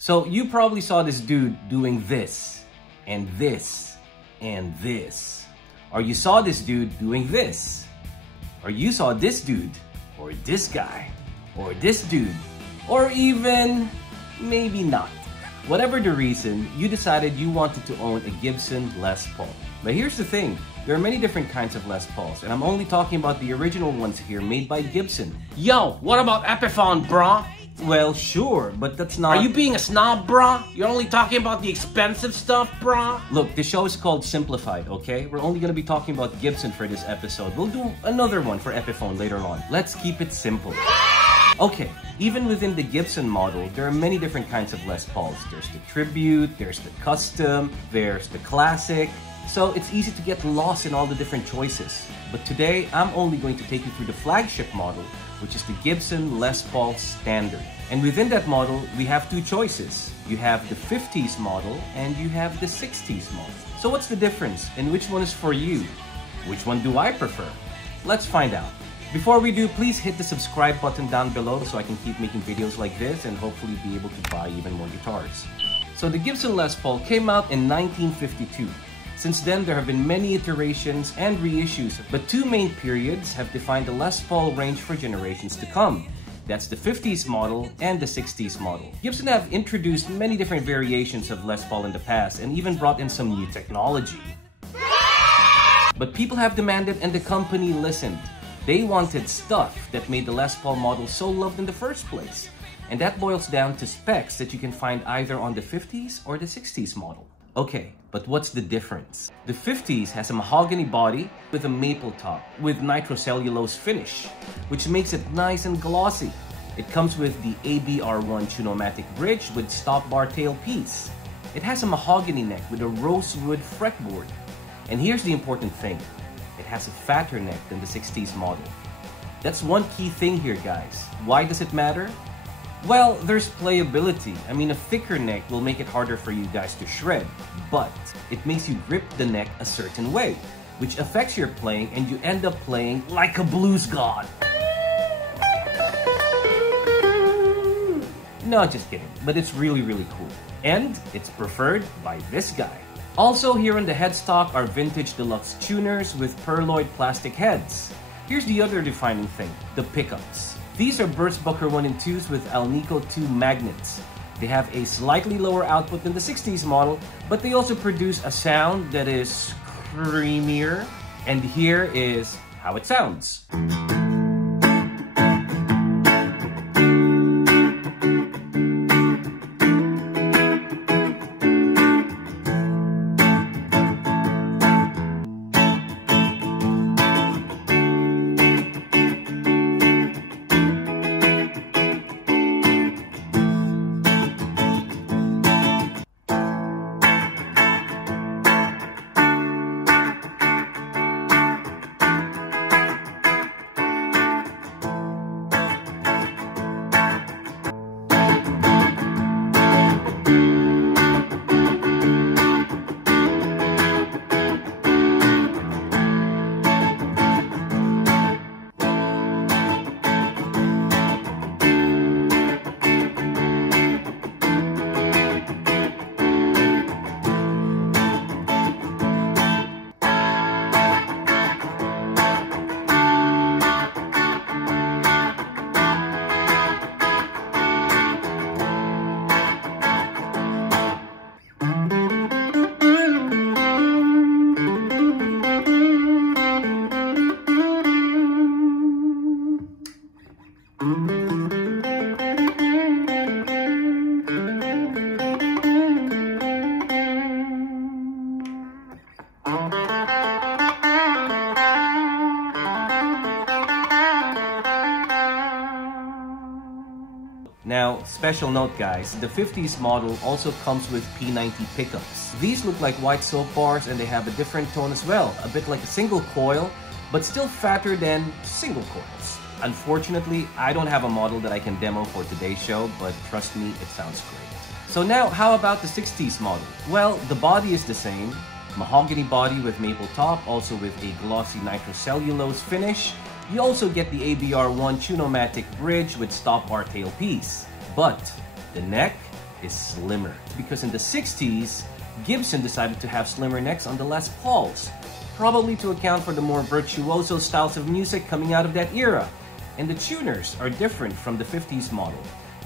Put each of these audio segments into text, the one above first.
So you probably saw this dude doing this, and this, and this. Or you saw this dude doing this. Or you saw this dude, or this guy, or this dude, or even maybe not. Whatever the reason, you decided you wanted to own a Gibson Les Paul. But here's the thing, there are many different kinds of Les Pauls, and I'm only talking about the original ones here made by Gibson. Yo, what about Epiphone, brah? Well, sure, but that's not... Are you being a snob, brah? You're only talking about the expensive stuff, brah? Look, the show is called Simplified, okay? We're only gonna be talking about Gibson for this episode. We'll do another one for Epiphone later on. Let's keep it simple. Okay, even within the Gibson model, there are many different kinds of Les Pauls. There's the Tribute, there's the Custom, there's the Classic. So it's easy to get lost in all the different choices. But today, I'm only going to take you through the flagship model, which is the Gibson Les Paul Standard. And within that model, we have two choices. You have the 50s model and you have the 60s model. So what's the difference and which one is for you? Which one do I prefer? Let's find out. Before we do, please hit the subscribe button down below so I can keep making videos like this and hopefully be able to buy even more guitars. So the Gibson Les Paul came out in 1952. Since then, there have been many iterations and reissues, but two main periods have defined the Les Paul range for generations to come. That's the 50s model and the 60s model. Gibson have introduced many different variations of Les Paul in the past and even brought in some new technology. But people have demanded and the company listened. They wanted stuff that made the Les Paul model so loved in the first place. And that boils down to specs that you can find either on the 50s or the 60s model. Okay, but what's the difference? The 50s has a mahogany body with a maple top with nitrocellulose finish, which makes it nice and glossy. It comes with the ABR1 Tune-O-Matic bridge with stop bar tailpiece. It has a mahogany neck with a rosewood fretboard. And here's the important thing. It has a fatter neck than the 60s model. That's one key thing here, guys. Why does it matter? Well, there's playability. I mean, a thicker neck will make it harder for you guys to shred, but it makes you grip the neck a certain way, which affects your playing and you end up playing like a blues god. No, just kidding, but it's really cool. And it's preferred by this guy. Also here on the headstock are vintage deluxe tuners with perloid plastic heads. Here's the other defining thing, the pickups. These are Bursbucker 1 and 2s with Alnico 2 magnets. They have a slightly lower output than the 60s model, but they also produce a sound that is creamier. And here is how it sounds. Now, special note guys, the 50s model also comes with P90 pickups. These look like white soap bars and they have a different tone as well, a bit like a single coil, but still fatter than single coils. Unfortunately, I don't have a model that I can demo for today's show, but trust me, it sounds great. So now, how about the 60s model? Well, the body is the same, mahogany body with maple top, also with a glossy nitrocellulose finish. You also get the ABR1 Tune-O-Matic bridge with stop bar tailpiece. But the neck is slimmer. Because in the 60s, Gibson decided to have slimmer necks on the Les Pauls, probably to account for the more virtuoso styles of music coming out of that era. And the tuners are different from the 50s model.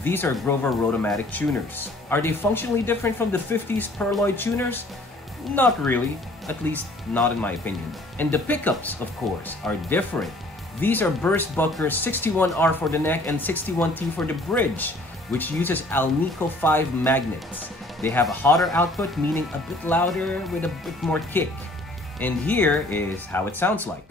These are Grover Rotomatic tuners. Are they functionally different from the 50s Perloy tuners? Not really, at least not in my opinion. And the pickups, of course, are different. These are Burstbucker 61R for the neck and 61T for the bridge, which uses Alnico 5 magnets. They have a hotter output, meaning a bit louder with a bit more kick. And here is how it sounds like.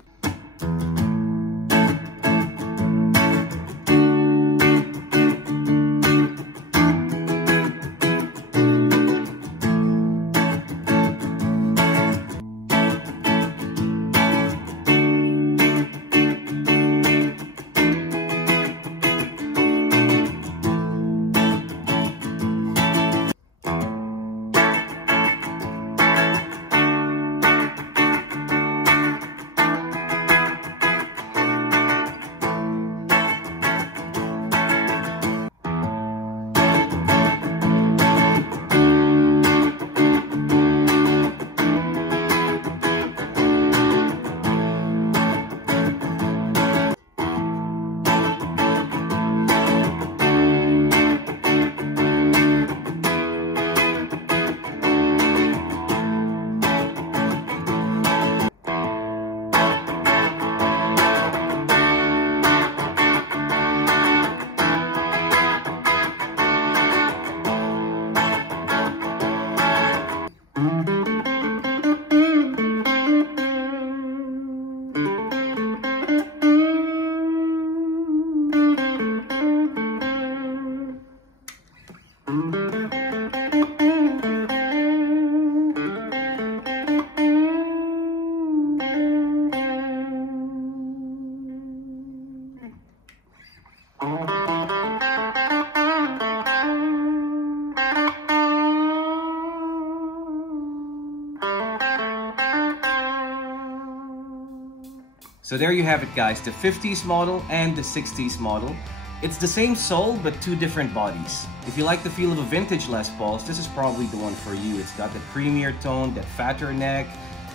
So there you have it, guys, the 50s model and the 60s model. It's the same soul, but two different bodies. If you like the feel of a vintage Les Pauls, this is probably the one for you. It's got the creamier tone, that fatter neck,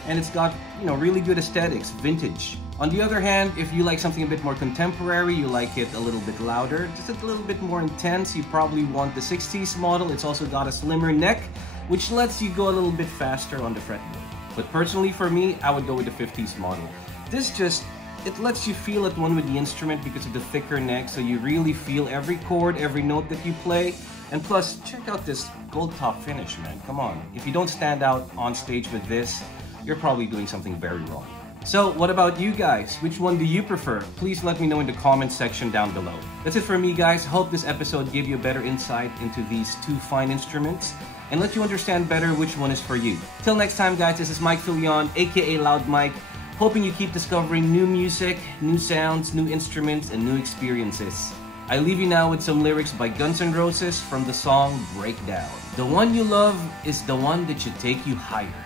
and it's got, really good aesthetics, vintage. On the other hand, if you like something a bit more contemporary, you like it a little bit louder, just a little bit more intense, you probably want the 60s model. It's also got a slimmer neck, which lets you go a little bit faster on the fretboard. But personally for me, I would go with the 50s model. It lets you feel at one with the instrument because of the thicker neck, so you really feel every chord, every note that you play. And plus, check out this gold top finish, man. Come on. If you don't stand out on stage with this, you're probably doing something very wrong. So what about you guys? Which one do you prefer? Please let me know in the comment section down below. That's it for me, guys. Hope this episode gave you a better insight into these two fine instruments and let you understand better which one is for you. Till next time, guys, this is Mike Fillon, aka Loud Mike. Hoping you keep discovering new music, new sounds, new instruments, and new experiences. I leave you now with some lyrics by Guns N' Roses from the song Breakdown. The one you love is the one that should take you higher.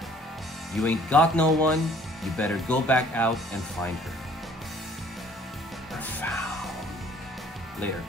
You ain't got no one, you better go back out and find her. Profound. Later.